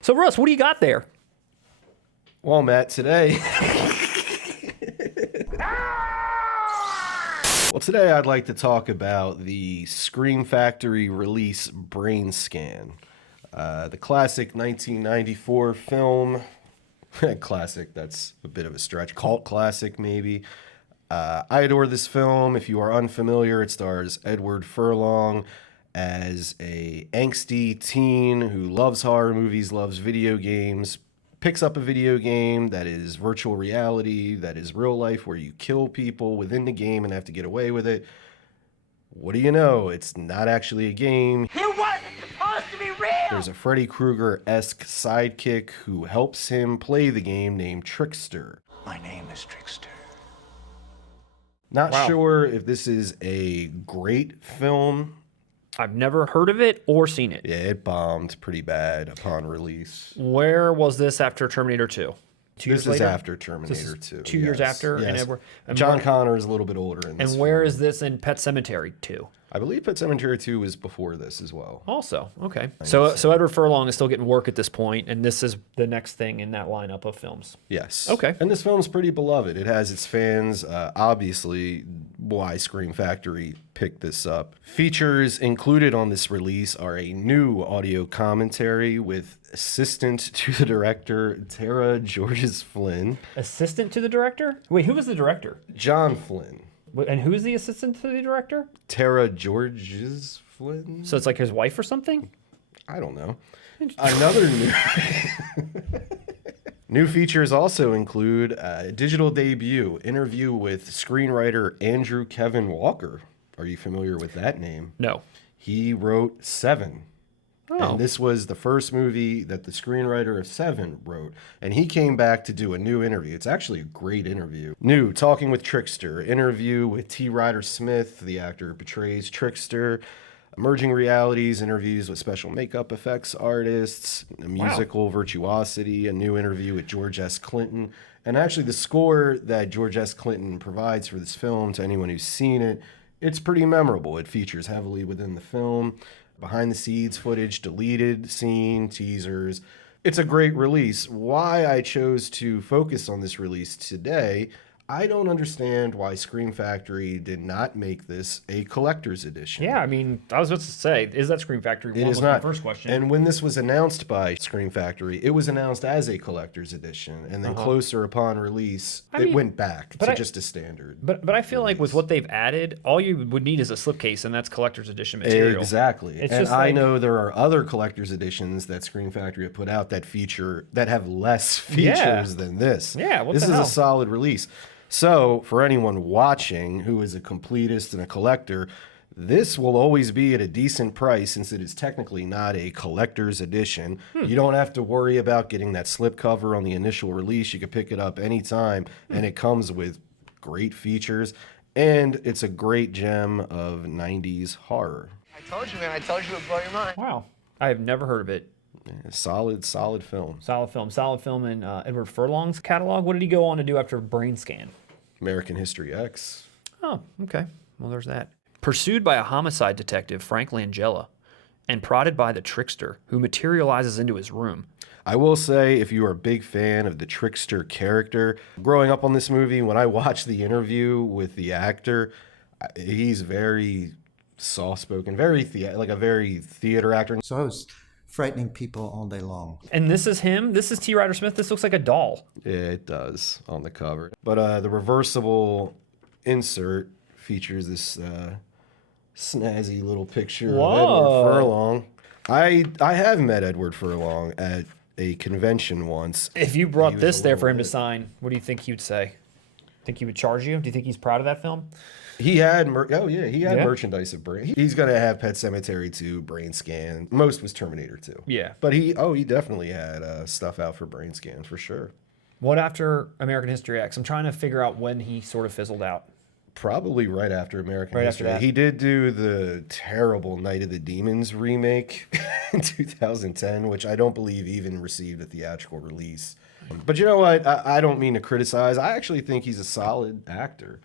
So, Russ, what do you got there? Well, Matt, today... Well, today I'd like to talk about the Scream Factory release BRAINSCAN. The classic 1994 film. Classic, that's a bit of a stretch. Cult classic, maybe. I adore this film. If you are unfamiliar, it stars Edward Furlong as a angsty teen who loves horror movies, loves video games, picks up a video game that is virtual reality, that is real life, where you kill people within the game and have to get away with it. What do you know? It's not actually a game. It wasn't supposed to be real! There's a Freddy Krueger-esque sidekick who helps him play the game named Trickster. My name is Trickster. Not sure if this is a great film. I've never heard of it or seen it. Yeah, it bombed pretty bad upon release. Where was this after Terminator 2? This is after Terminator 2. 2 years after? Yes. And John Connor is a little bit older in this And where film. is this in Pet Sematary 2? I believe Pet Sematary 2 was before this as well. Also, okay. So Edward Furlong is still getting work at this point, and this is the next thing in that lineup of films. Yes. Okay. And this film's pretty beloved. It has its fans. Obviously, why Scream Factory picked this up. Features included on this release are a new audio commentary with assistant to the director, Tara Georges Flynn. Assistant to the director? Wait, who was the director? John Flynn. And who is the assistant to the director? Tara Georges Flynn? So it's like his wife or something? I don't know. Another new features also include a digital debut interview with screenwriter Andrew Kevin Walker. Are you familiar with that name? No. He wrote Seven. Oh. And this was the first movie that the screenwriter of Seven wrote. And he came back to do a new interview. It's actually a great interview. New, Talking with Trickster. Interview with T. Ryder Smith, the actor who portrays Trickster. Emerging Realities, interviews with special makeup effects artists. Musical virtuosity. A new interview with George S. Clinton. And actually the score that George S. Clinton provides for this film, to anyone who's seen it, it's pretty memorable. It features heavily within the film. Behind the scenes footage, deleted scene, teasers. It's a great release. Why I chose to focus on this release today, I don't understand why Scream Factory did not make this a collector's edition. Yeah, I mean, I was about to say, is that Scream Factory 1? It is was not. my first question. And when this was announced by Scream Factory, it was announced as a collector's edition. And then closer upon release, it went back to just a standard. But I feel like with what they've added, all you would need is a slipcase, and that's collector's edition material. Exactly. It's And just I like- know there are other collector's editions that Scream Factory have put out that have less features than this. Yeah, what this the is hell? a solid release. So, for anyone watching who is a completist and a collector, this will always be at a decent price since it is technically not a collector's edition. You don't have to worry about getting that slipcover on the initial release. You can pick it up anytime, and it comes with great features, and it's a great gem of 90s horror. I told you, man. I told you it would blow your mind. Wow. I have never heard of it. Solid film. Solid film in Edward Furlong's catalog. What did he go on to do after BRAINSCAN? American History X. Oh, okay. Well, there's that. Pursued by a homicide detective, Frank Langella, and prodded by the Trickster, who materializes into his room. I will say, if you are a big fan of the Trickster character, growing up on this movie, when I watched the interview with the actor, he's very soft-spoken, like a very theater actor. So I was frightening people all day long. And this is him? This is T. Ryder Smith? This looks like a doll. Yeah, it does on the cover. But the reversible insert features this snazzy little picture of Edward Furlong. I have met Edward Furlong at a convention once. If you brought this there for him to sign, what do you think he would say? Think he would charge you? Do you think he's proud of that film? He had merchandise of Brain. He's gonna have Pet Sematary 2, BRAINSCAN. Most was Terminator 2. Yeah. But he definitely had stuff out for BRAINSCAN for sure. What after American History X? I'm trying to figure out when he sort of fizzled out. Probably right after American Right after History. that. He did do the terrible Night of the Demons remake in 2010, which I don't believe even received a theatrical release. But you know what? I don't mean to criticize. I actually think he's a solid actor.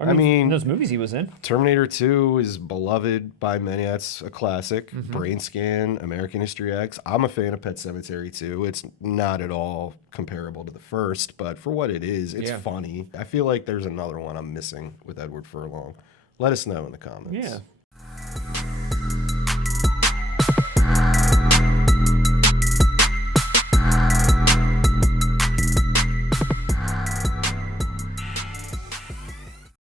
I mean, in those movies he was in. Terminator 2 is beloved by many. That's a classic. BRAINSCAN, American History X. I'm a fan of Pet Sematary 2. It's not at all comparable to the first, but for what it is, it's funny. I feel like there's another one I'm missing with Edward Furlong. Let us know in the comments. Yeah.